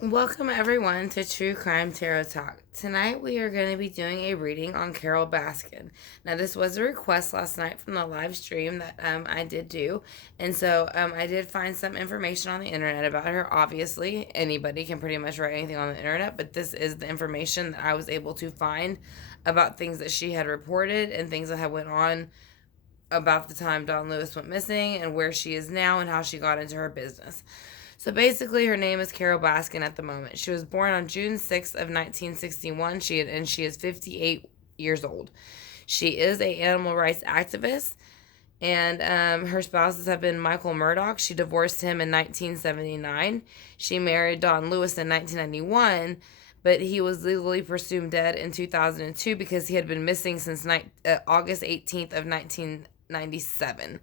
Welcome everyone to True Crime Tarot Talk. Tonight we are going to be doing a reading on Carole Baskin. Now this was a request last night from the live stream that I did do, and so I did find some information on the internet about her. Obviously, anybody can pretty much write anything on the internet, but this is the information that I was able to find about things that she had reported and things that had went on about the time Don Lewis went missing and where she is now and how she got into her business. So basically, her name is Carole Baskin at the moment. She was born on June 6th of 1961. She is 58 years old. She is a animal rights activist, and her spouses have been Michael Murdoch. She divorced him in 1979. She married Don Lewis in 1991, but he was legally presumed dead in 2002 because he had been missing since August 18th of 1997.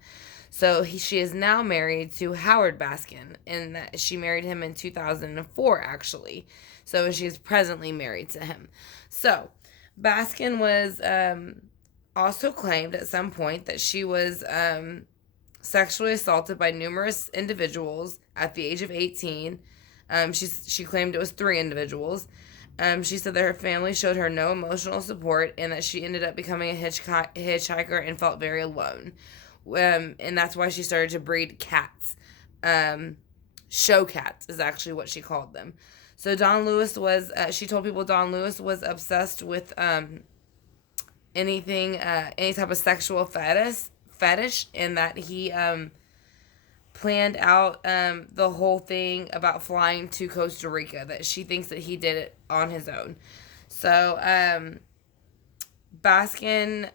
So she is now married to Howard Baskin, and she married him in 2004, actually. So she is presently married to him. So Baskin was also claimed at some point that she was sexually assaulted by numerous individuals at the age of 18. She claimed it was 3 individuals. She said that her family showed her no emotional support and that she ended up becoming a hitchhiker and felt very alone. And that's why she started to breed cats. Show cats is actually what she called them. So Don Lewis was, she told people Don Lewis was obsessed with any type of sexual fetish, and that he planned out the whole thing about flying to Costa Rica, that she thinks that he did it on his own. So Baskin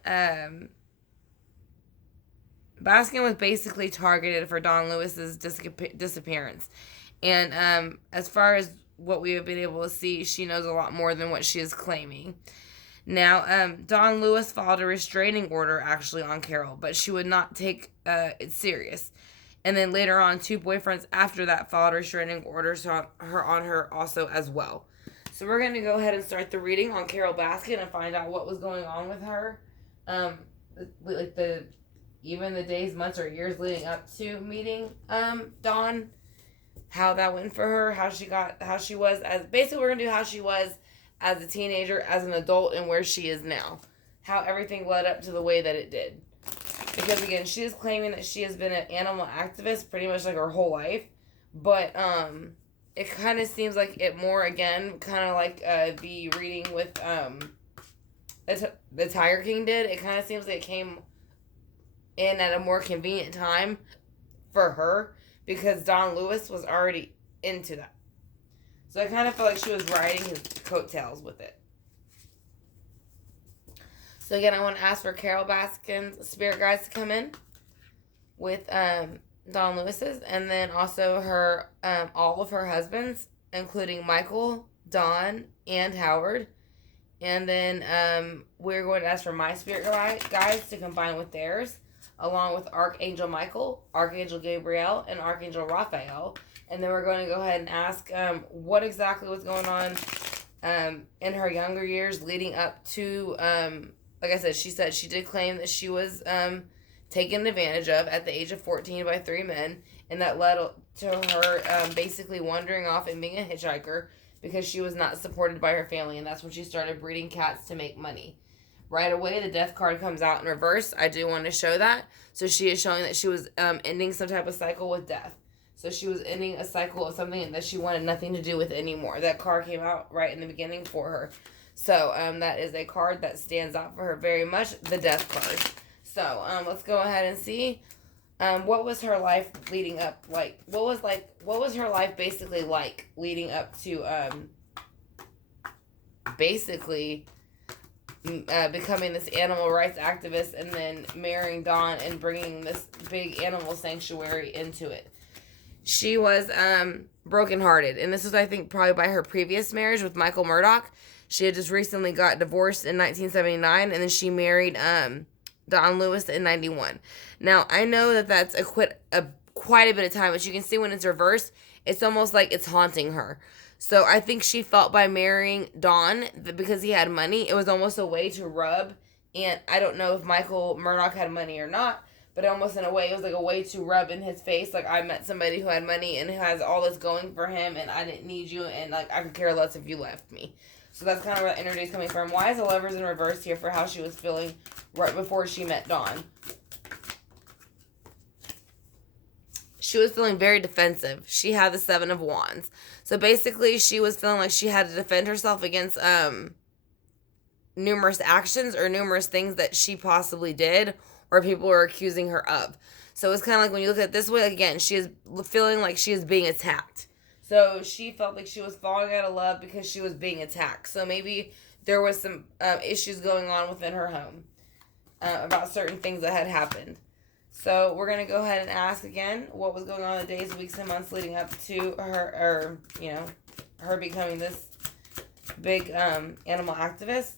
was basically targeted for Don Lewis's disappearance. And as far as what we have been able to see, she knows a lot more than what she is claiming. Now, Don Lewis filed a restraining order actually on Carole, but she would not take it serious. And then later on, 2 boyfriends after that filed restraining orders on her also as well. So we're going to go ahead and start the reading on Carole Baskin and find out what was going on with her. Even the days, months, or years leading up to meeting Dawn, how that went for her, how she was as, basically we're gonna do how she was as a teenager, as an adult, and where she is now, how everything led up to the way that it did. Because again, she is claiming that she has been an animal activist pretty much like her whole life, but it kind of seems like it more, again, kind of like the reading with the Tiger King did. It kind of seems like it came in at a more convenient time for her because Don Lewis was already into that. So I kind of felt like she was riding his coattails with it. So again, I want to ask for Carole Baskin's spirit guides to come in with Don Lewis's, and then also her all of her husbands, including Michael, Don, and Howard. And then we're going to ask for my spirit guides to combine with theirs, along with Archangel Michael, Archangel Gabriel, and Archangel Raphael. And then we're going to go ahead and ask what exactly was going on in her younger years leading up to, like I said, she did claim that she was taken advantage of at the age of 14 by 3 men, and that led to her basically wandering off and being a hitchhiker because she was not supported by her family, and that's when she started breeding cats to make money. Right away, the death card comes out in reverse. I do want to show that. So she is showing that she was ending some type of cycle with death. So she was ending a cycle of something that she wanted nothing to do with anymore. That card came out right in the beginning for her. So that is a card that stands out for her very much, the death card. So let's go ahead and see what was her life leading up like. What was her life basically like leading up to basically becoming this animal rights activist and then marrying Don and bringing this big animal sanctuary into it. She was brokenhearted, and this was, I think, probably by her previous marriage with Michael Murdoch. She had just recently got divorced in 1979, and then she married Don Lewis in 91. Now, I know that that's quite a bit of time, but you can see when it's reversed, it's almost like it's haunting her. So I think she felt by marrying Don, that because he had money, it was almost a way to rub. And I don't know if Michael Murdoch had money or not, but almost in a way, it was like a way to rub in his face. Like, I met somebody who had money and who has all this going for him, and I didn't need you, and like, I could care less if you left me. So that's kind of where the energy is coming from. Why is the Lovers in reverse here for how she was feeling right before she met Dawn? She was feeling very defensive. She had the Seven of Wands. So basically, she was feeling like she had to defend herself against numerous actions or numerous things that she possibly did or people were accusing her of. So it's kind of like when you look at it this way, again, she is feeling like she is being attacked. So she felt like she was falling out of love because she was being attacked. So maybe there was some issues going on within her home about certain things that had happened. So we're going to go ahead and ask again what was going on in the days, weeks, and months leading up to her, or, you know, her becoming this big animal activist.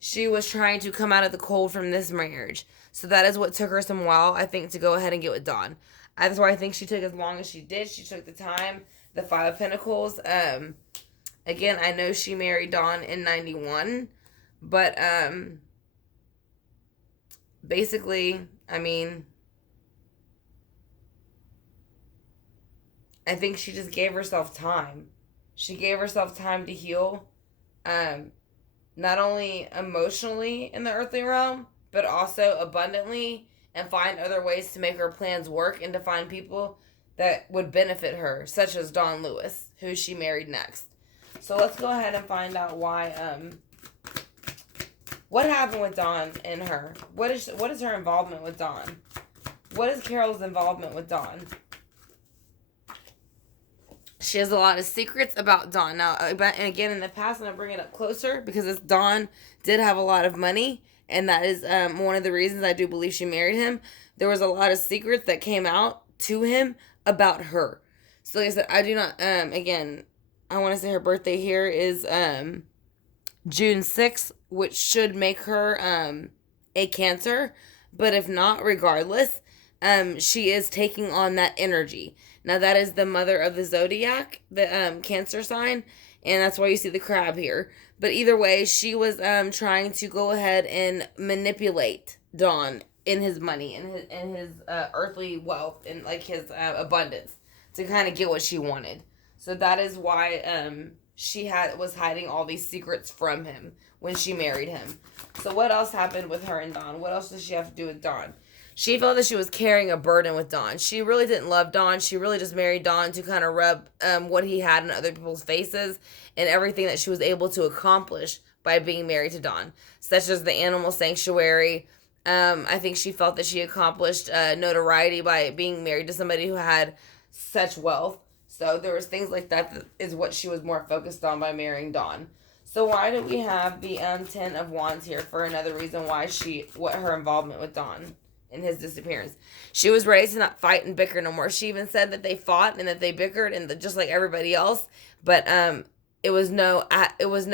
She was trying to come out of the cold from this marriage. So that is what took her some while, I think, to go ahead and get with Dawn. That's why I think she took as long as she did. She took the time. The Five of Pentacles. Again, I know she married Dawn in 91. But basically, I mean, I think she just gave herself time. She gave herself time to heal. Not only emotionally in the earthly realm, but also abundantly, and find other ways to make her plans work and to find people that would benefit her, such as Dawn Lewis, who she married next. So let's go ahead and find out why, what happened with Dawn and her? What is her involvement with Dawn? What is Carole's involvement with Dawn? She has a lot of secrets about Dawn. Now, and again, in the past, I'm going to bring it up closer because Dawn did have a lot of money, and that is one of the reasons I do believe she married him. There was a lot of secrets that came out to him about her. So, like I said, I do not, again, I want to say her birthday here is June 6th, which should make her a Cancer. But if not, regardless, she is taking on that energy. Now, that is the mother of the zodiac, the Cancer sign, and that's why you see the crab here. But either way, she was trying to go ahead and manipulate Dawn in his money, in his earthly wealth, and like his abundance, to kind of get what she wanted. So that is why she was hiding all these secrets from him when she married him. So what else happened with her and Dawn? What else does she have to do with Dawn? She felt that she was carrying a burden with Dawn. She really didn't love Dawn. She really just married Dawn to kind of rub what he had in other people's faces and everything that she was able to accomplish by being married to Dawn, such as the animal sanctuary. I think she felt that she accomplished notoriety by being married to somebody who had such wealth. So there was things like that is what she was more focused on by marrying Dawn. So why do we have the Ten of Wands here for another reason why what her involvement with Dawn and his disappearance? She was ready to not fight and bicker no more. She even said that they fought and that they bickered and just like everybody else, but it was no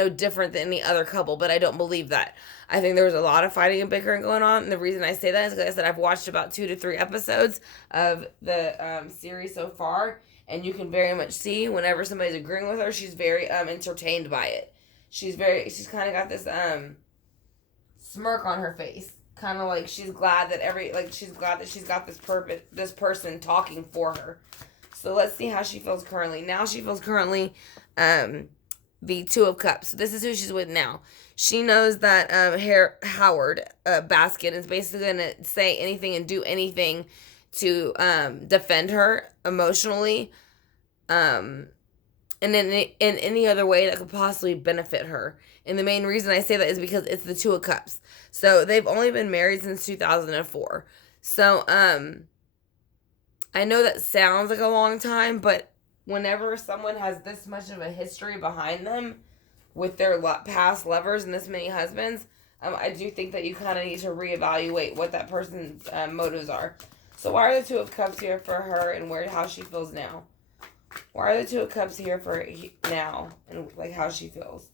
different than any other couple. But I don't believe that. I think there was a lot of fighting and bickering going on, and the reason I say that is because I said I've watched about 2 to 3 episodes of the series so far, and you can very much see whenever somebody's agreeing with her, she's very entertained by it. She's kind of got this smirk on her face, kind of like she's glad that she's glad that she's got this person talking for her. So let's see how she feels currently. Now she feels currently the Two of Cups. So this is who she's with now. She knows that Howard Baskin is basically going to say anything and do anything to defend her emotionally, and in any other way that could possibly benefit her. And the main reason I say that is because it's the Two of Cups. So they've only been married since 2004. So I know that sounds like a long time, but whenever someone has this much of a history behind them with their past lovers and this many husbands, I do think that you kind of need to reevaluate what that person's motives are. So why are the Two of Cups here for her and how she feels now? Why are the Two of Cups here for now and like how she feels?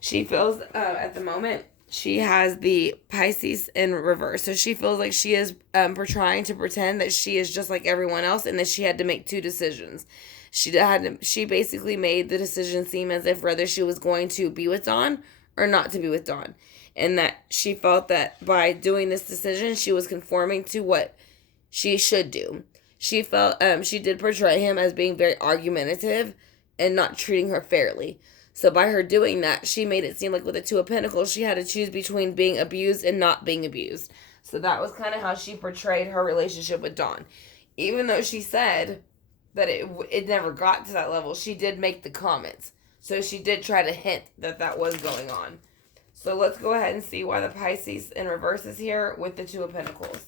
She feels at the moment she has the Pisces in reverse. So she feels like she is trying to pretend that she is just like everyone else and that she had to make 2 decisions. She basically made the decision seem as if whether she was going to be with Dawn or not to be with Dawn. And that she felt that by doing this decision, she was conforming to what she should do. She felt she did portray him as being very argumentative and not treating her fairly. So by her doing that, she made it seem like with the Two of Pentacles, she had to choose between being abused and not being abused. So that was kind of how she portrayed her relationship with Dawn. Even though she said that it never got to that level, she did make the comments. So she did try to hint that that was going on. So let's go ahead and see why the Pisces in reverse is here with the Two of Pentacles.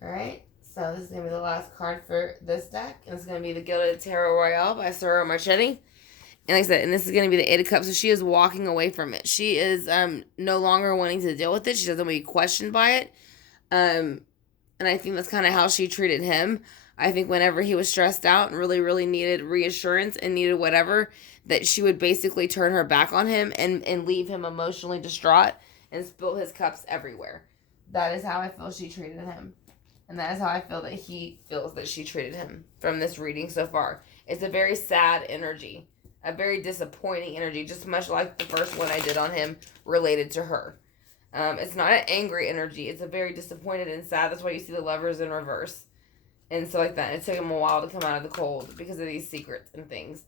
Alright, so this is going to be the last card for this deck. And it's going to be the Gilded Tarot Royale by Sora Marchetti. And like I said, and this is going to be the Eight of Cups. So she is walking away from it. She is no longer wanting to deal with it. She doesn't want to be questioned by it. And I think that's kind of how she treated him. I think whenever he was stressed out and really, really needed reassurance and needed whatever, that she would basically turn her back on him and leave him emotionally distraught and spill his cups everywhere. That is how I feel she treated him. And that is how I feel that he feels that she treated him from this reading so far. It's a very sad energy. A very disappointing energy. Just much like the first one I did on him related to her. It's not an angry energy. It's a very disappointed and sad. That's why you see the Lovers in reverse. And so like that. It took him a while to come out of the cold because of these secrets and things.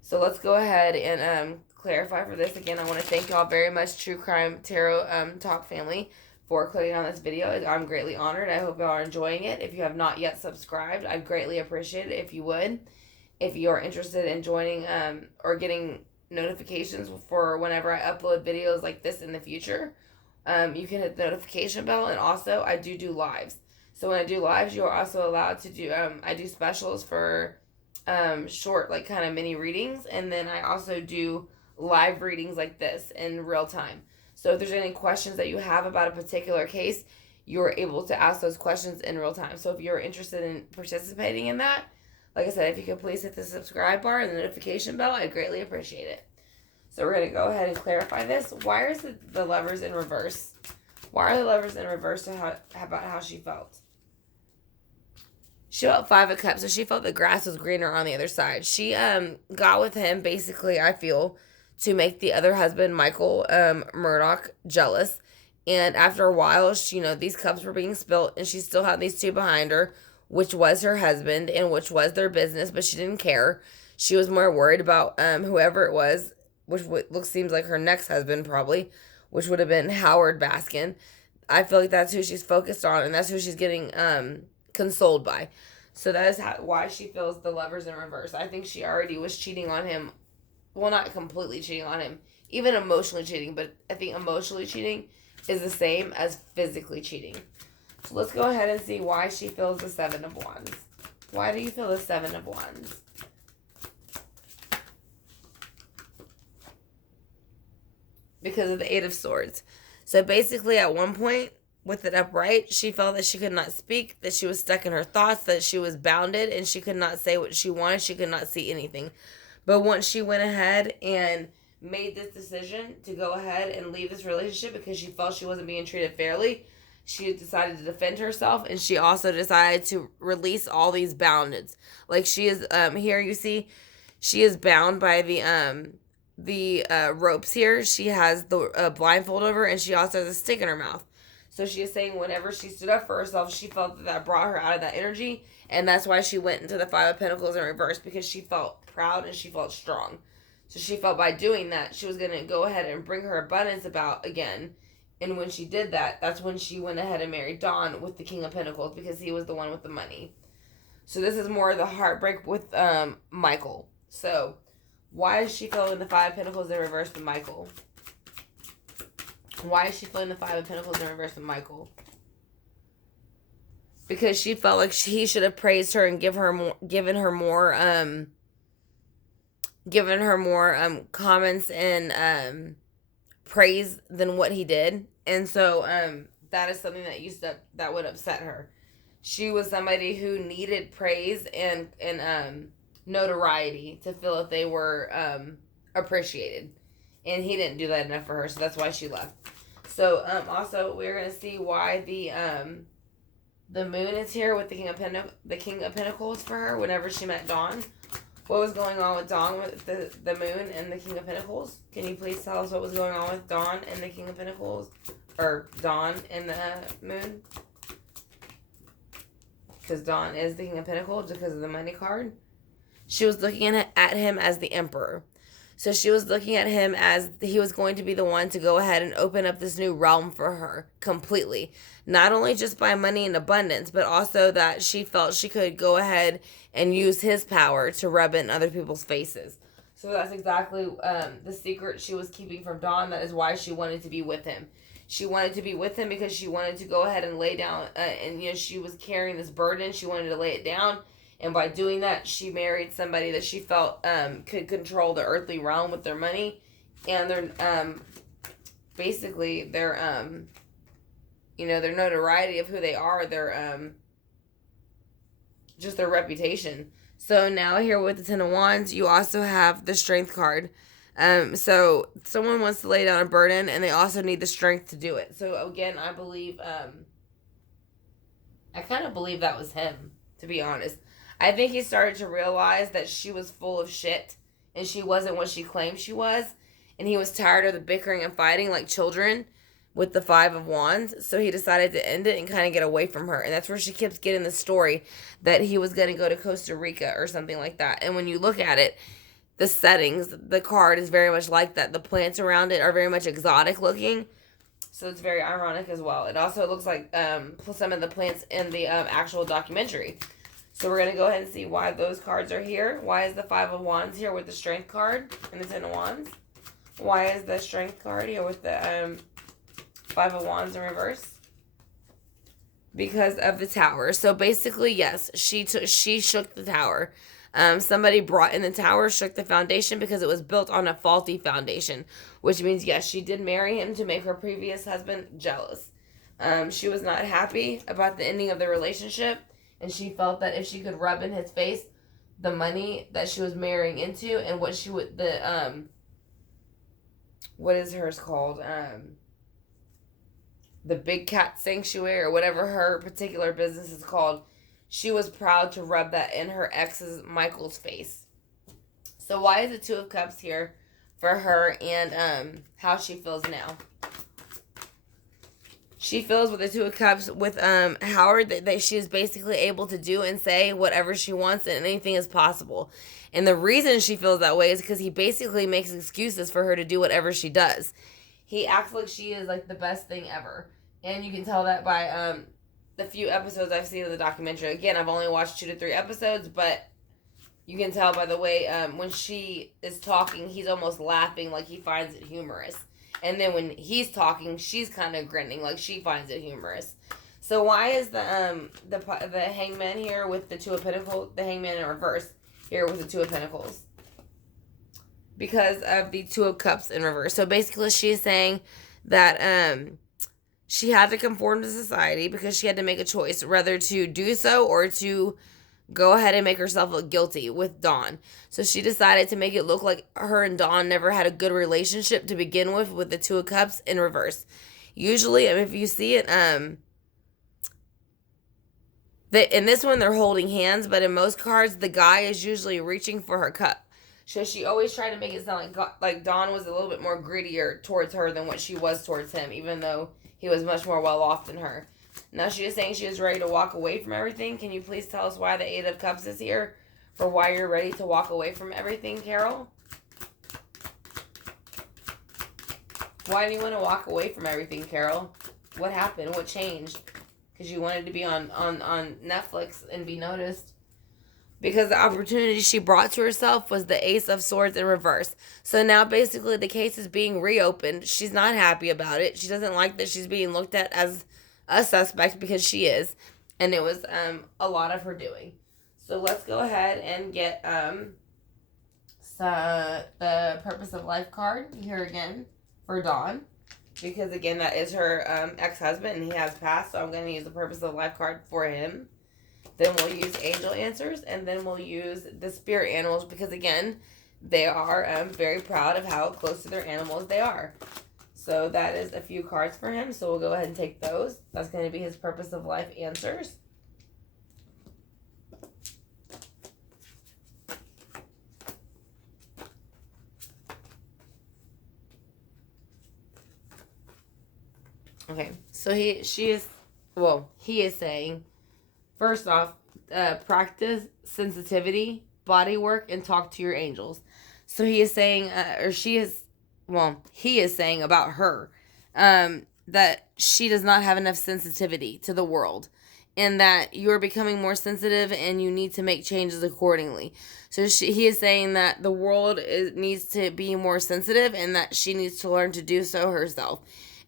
So let's go ahead and clarify for this. Again, I want to thank y'all very much, True Crime Tarot Talk family, for clicking on this video. I'm greatly honored. I hope y'all are enjoying it. If you have not yet subscribed, I'd greatly appreciate it if you would. If you are interested in joining or getting notifications for whenever I upload videos like this in the future, you can hit the notification bell. And also, I do lives. So when I do lives, you're also allowed to do, I do specials for short, like kind of mini readings. And then I also do live readings like this in real time. So if there's any questions that you have about a particular case, you're able to ask those questions in real time. So if you're interested in participating in that, like I said, if you could please hit the subscribe bar and the notification bell, I'd greatly appreciate it. So we're going to go ahead and clarify this. Why is the Lovers in reverse? Why are the Lovers in reverse about how she felt? She felt Five of Cups, so she felt the grass was greener on the other side. She got with him, basically, I feel, to make the other husband, Michael Murdoch, jealous. And after a while, she, these cups were being spilt, and she still had these two behind her, which was her husband and which was their business, but she didn't care. She was more worried about whoever it was, which seems like her next husband probably, which would have been Howard Baskin. I feel like that's who she's focused on, and that's who she's getting consoled by. So that is why she feels the Lovers in reverse. I think she already was cheating on him. Well, not completely cheating on him, even emotionally cheating, but I think emotionally cheating is the same as physically cheating. So let's go ahead and see why she feels the Seven of Wands. Why do you feel the Seven of Wands? Because of the Eight of Swords. So basically at one point, with it upright, she felt that she could not speak, that she was stuck in her thoughts, that she was bounded, and she could not say what she wanted. She could not see anything. But once she went ahead and made this decision to go ahead and leave this relationship because she felt she wasn't being treated fairly, she decided to defend herself, and she also decided to release all these boundeds. Like she is, here you see, she is bound by the ropes here. She has the blindfold over, and she also has a stick in her mouth. So she is saying whenever she stood up for herself, she felt that brought her out of that energy, and that's why she went into the Five of Pentacles in reverse, because she felt proud and she felt strong. So she felt by doing that, she was going to go ahead and bring her abundance about again. And when she did that, that's when she went ahead and married Don with the King of Pentacles, because he was the one with the money. So this is more of the heartbreak with Michael. So why is she feeling the Five of Pentacles in reverse with Michael? Why is she feeling the Five of Pentacles in reverse with Michael? Because she felt like he should have praised her and given her more comments and praise than what he did. And so that is something that would upset her. She was somebody who needed praise and notoriety to feel that they were appreciated. And he didn't do that enough for her, so that's why she left. So also we're gonna see why the moon is here with the King of Pentacles for her whenever she met Dawn. what was going on with Dawn with the moon and the King of Pentacles? Can you please tell us what was going on with Dawn and the King of Pentacles? Or Dawn and the moon? Because Dawn is the King of Pentacles because of the money card. She was looking at him as the Emperor. So she was looking at him as he was going to be the one to go ahead and open up this new realm for her completely. Not only just by money and abundance, but also that she felt she could go ahead and use his power to rub it in other people's faces. So that's exactly the secret she was keeping from Dawn. That is why she wanted to be with him. She wanted to be with him because she wanted to go ahead and lay down, and she was carrying this burden. She wanted to lay it down. And by doing that, she married somebody that she felt could control the earthly realm with their money. And their basically their their notoriety of who they are, their just their reputation. So now here with the Ten of Wands, you also have the Strength card. So someone wants to lay down a burden and they also need the strength to do it. So again, I believe I kind of believe that was him, to be honest. I think he started to realize that she was full of shit and she wasn't what she claimed she was. And he was tired of the bickering and fighting like children with the Five of Wands. So he decided to end it and kind of get away from her. And that's where she keeps getting the story that he was going to go to Costa Rica or something like that. And when you look at it, the settings, the card is very much like that. The plants around it are very much exotic looking. So it's very ironic as well. It also looks like some of the plants in the actual documentary. So we're going to go ahead and see why those cards are here. Why is the Five of Wands here with the Strength card and the Ten of Wands? Why is the Strength card here with the Five of Wands in reverse? Because of the Tower. So basically, yes, she shook the Tower. Somebody brought in the Tower, shook the foundation because it was built on a faulty foundation. Which means, yes, she did marry him to make her previous husband jealous. She was not happy about the ending of the relationship. And she felt that if she could rub in his face the money that she was marrying into and what she would, what is hers called? The Big Cat Sanctuary or whatever her particular business is called. She was proud to rub that in her ex's Michael's face. So why is the Two of Cups here for her and how she feels now? She feels with the Two of Cups with Howard that she is basically able to do and say whatever she wants and anything is possible. And the reason she feels that way is because he basically makes excuses for her to do whatever she does. He acts like she is like the best thing ever. And you can tell that by the few episodes I've seen of the documentary. Again, I've only watched 2 to 3 episodes, but you can tell by the way when she is talking, he's almost laughing like he finds it humorous. And then when he's talking, she's kind of grinning like she finds it humorous. So why is the Hangman here with the Two of Pentacles, the Hangman in reverse here with the Two of Pentacles? Because of the Two of Cups in reverse. So basically she's saying that she had to conform to society because she had to make a choice whether to do so or to go ahead and make herself look guilty with Dawn. So she decided to make it look like her and Dawn never had a good relationship to begin with the Two of Cups in reverse. Usually, if you see it, in this one they're holding hands, but in most cards, the guy is usually reaching for her cup. So she always tried to make it sound like Dawn was a little bit more grittier towards her than what she was towards him, even though he was much more well off than her. Now she is saying she is ready to walk away from everything. Can you please tell us why the Eight of Cups is here? For why you're ready to walk away from everything, Carole? Why do you want to walk away from everything, Carole? What happened? What changed? Because you wanted to be on Netflix and be noticed. Because the opportunity she brought to herself was the Ace of Swords in reverse. So now basically the case is being reopened. She's not happy about it. She doesn't like that she's being looked at as a suspect because she is. And it was a lot of her doing. So let's go ahead and get the Purpose of Life card here again for Dawn. Because again, that is her ex-husband and he has passed. So I'm going to use the Purpose of Life card for him. Then we'll use Angel Answers. And then we'll use the Spirit Animals. Because again, they are very proud of how close to their animals they are. So that is a few cards for him. So we'll go ahead and take those. That's going to be his Purpose of Life answers. Okay, so he is saying, first off, practice sensitivity, body work, and talk to your angels. So he is saying, or she is, well, he is saying about her, that she does not have enough sensitivity to the world, and that you're becoming more sensitive and you need to make changes accordingly. So he is saying that the world needs to be more sensitive and that she needs to learn to do so herself.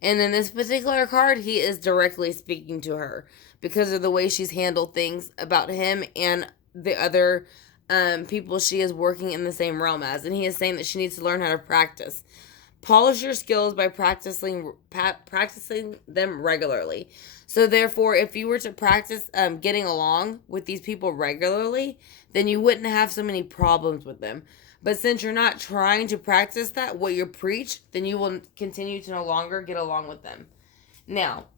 And in this particular card, he is directly speaking to her because of the way she's handled things about him and the other people she is working in the same realm as. And he is saying that she needs to learn how to practice. Polish your skills by practicing them regularly. So therefore, if you were to practice getting along with these people regularly, then you wouldn't have so many problems with them. But since you're not trying to practice that, what you preach, then you will continue to no longer get along with them. Now,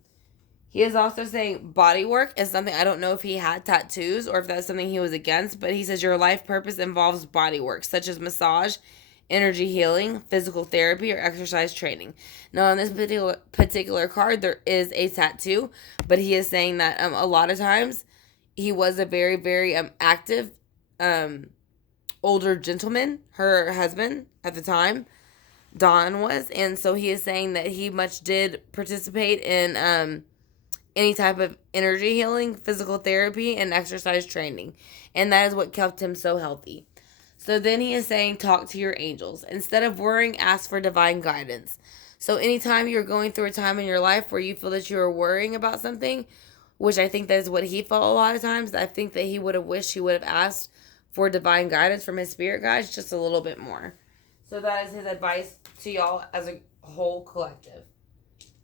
he is also saying body work is something. I don't know if he had tattoos or if that's something he was against, but he says your life purpose involves body work, such as massage, energy healing, physical therapy, or exercise training. Now, on this particular card, there is a tattoo, but he is saying that a lot of times he was a very, very active older gentleman, her husband at the time, Don was, and so he is saying that he much did participate in any type of energy healing, physical therapy, and exercise training, and that is what kept him so healthy. So then he is saying, talk to your angels. Instead of worrying, ask for divine guidance. So anytime you're going through a time in your life where you feel that you are worrying about something, which I think that is what he felt a lot of times, I think that he would have wished he would have asked for divine guidance from his spirit guides just a little bit more. So that is his advice to y'all as a whole collective.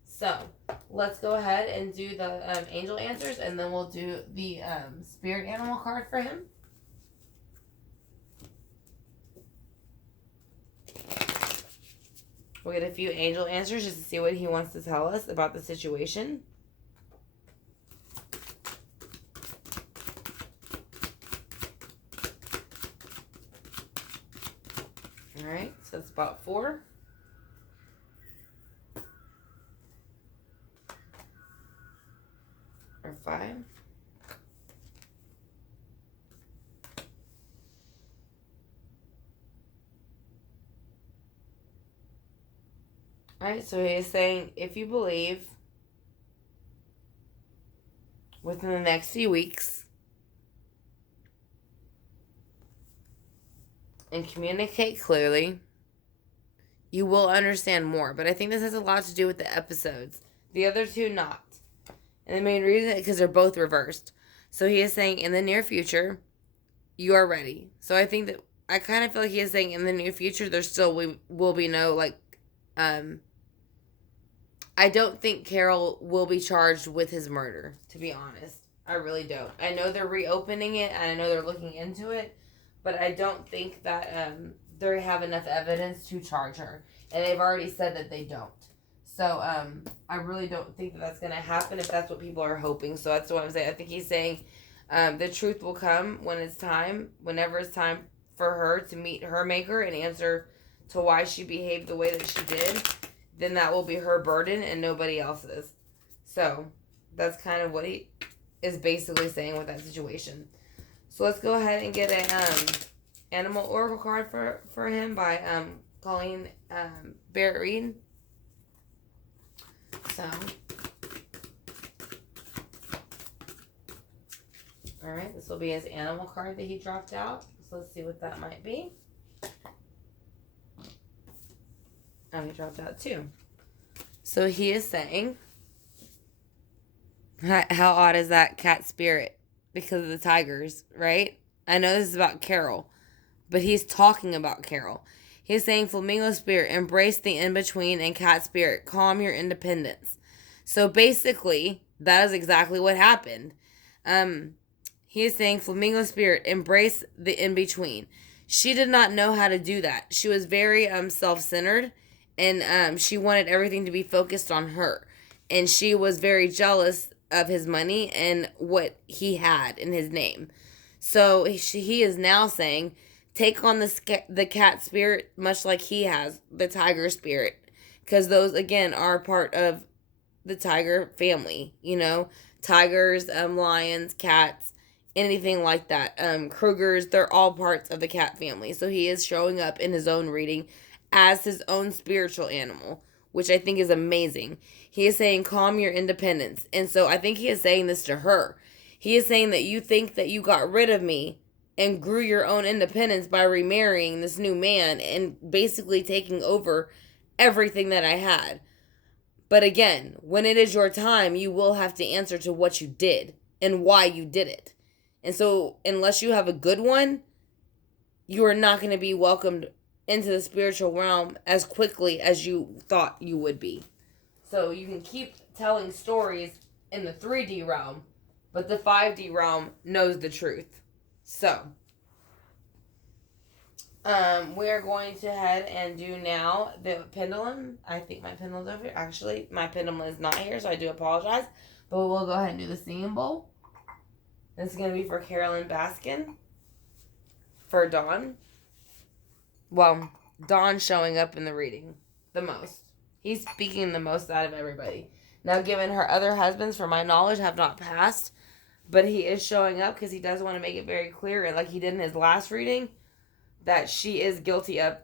So let's go ahead and do the angel answers, and then we'll do the spirit animal card for him. We'll get a few angel answers just to see what he wants to tell us about the situation. Alright, so it's about 4. Or 5. Alright, so he is saying, if you believe within the next few weeks and communicate clearly, you will understand more. But I think this has a lot to do with the episodes. The other two not. And the main reason is because they're both reversed. So he is saying, in the near future, you are ready. So I think that, I kind of feel like he is saying, in the near future, there still will be no, I don't think Carole will be charged with his murder, to be honest. I really don't. I know they're reopening it, and I know they're looking into it, but I don't think that they have enough evidence to charge her. And they've already said that they don't. So I really don't think that that's going to happen if that's what people are hoping. So that's what I'm saying. I think he's saying the truth will come when it's time, whenever it's time for her to meet her maker and answer to why she behaved the way that she did. Then that will be her burden and nobody else's. So that's kind of what he is basically saying with that situation. So let's go ahead and get an animal oracle card for him by Colleen Barrett Reed. So, all right, this will be his animal card that he dropped out. So let's see what that might be. Oh, he dropped out too. So he is saying, how odd is that, cat spirit? Because of the tigers, right? I know this is about Carole, but he's talking about Carole. He's saying, flamingo spirit, embrace the in-between, and cat spirit, calm your independence. So basically, that is exactly what happened. He is saying, flamingo spirit, embrace the in-between. She did not know how to do that. She was very self-centered. And she wanted everything to be focused on her. And she was very jealous of his money and what he had in his name. So he is now saying, take on the cat spirit much like he has, the tiger spirit. Because those, again, are part of the tiger family, tigers, lions, cats, anything like that. Krugers, they're all parts of the cat family. So he is showing up in his own reading as his own spiritual animal, which I think is amazing. He is saying, calm your independence. And so I think he is saying this to her. He is saying that you think that you got rid of me and grew your own independence by remarrying this new man and basically taking over everything that I had. But again, when it is your time, you will have to answer to what you did and why you did it. And so, unless you have a good one, you are not going to be welcomed into the spiritual realm as quickly as you thought you would be. So, you can keep telling stories in the 3D realm, but the 5D realm knows the truth. So, we are going to head and do now the pendulum. I think my pendulum's over here. Actually, my pendulum is not here, so I do apologize. But we'll go ahead and do the singing bowl. This is going to be for Carole and Baskin. For Dawn. Well, Dawn's showing up in the reading the most. He's speaking the most out of everybody. Now, given her other husbands, from my knowledge, have not passed. But he is showing up because he does want to make it very clear, and like he did in his last reading, that she is guilty of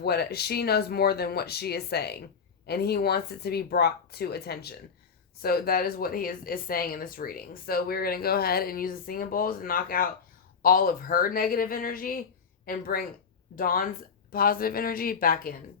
what she knows more than what she is saying. And he wants it to be brought to attention. So that is what he is saying in this reading. So we're going to go ahead and use the singing bowls and knock out all of her negative energy and bring Dawn's positive energy back in.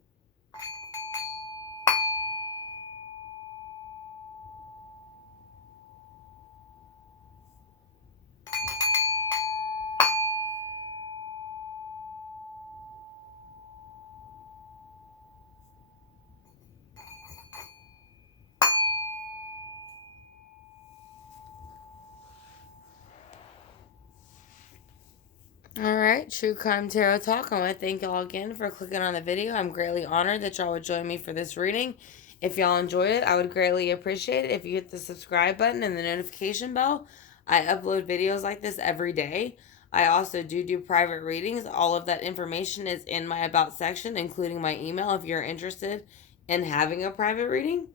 Alright, True Crime Tarot Talk. I want to thank y'all again for clicking on the video. I'm greatly honored that y'all would join me for this reading. If y'all enjoyed it, I would greatly appreciate it if you hit the subscribe button and the notification bell. I upload videos like this every day. I also do private readings. All of that information is in my About section, including my email if you're interested in having a private reading.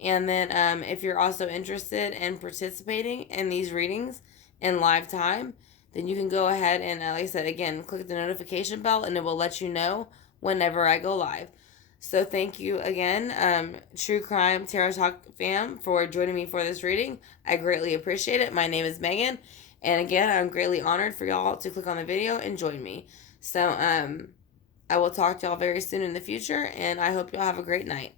And then if you're also interested in participating in these readings in live time, then you can go ahead and, like I said, again, click the notification bell and it will let you know whenever I go live. So thank you again, True Crime Tarot Talk fam, for joining me for this reading. I greatly appreciate it. My name is Megan. And again, I'm greatly honored for y'all to click on the video and join me. So I will talk to y'all very soon in the future. And I hope y'all have a great night.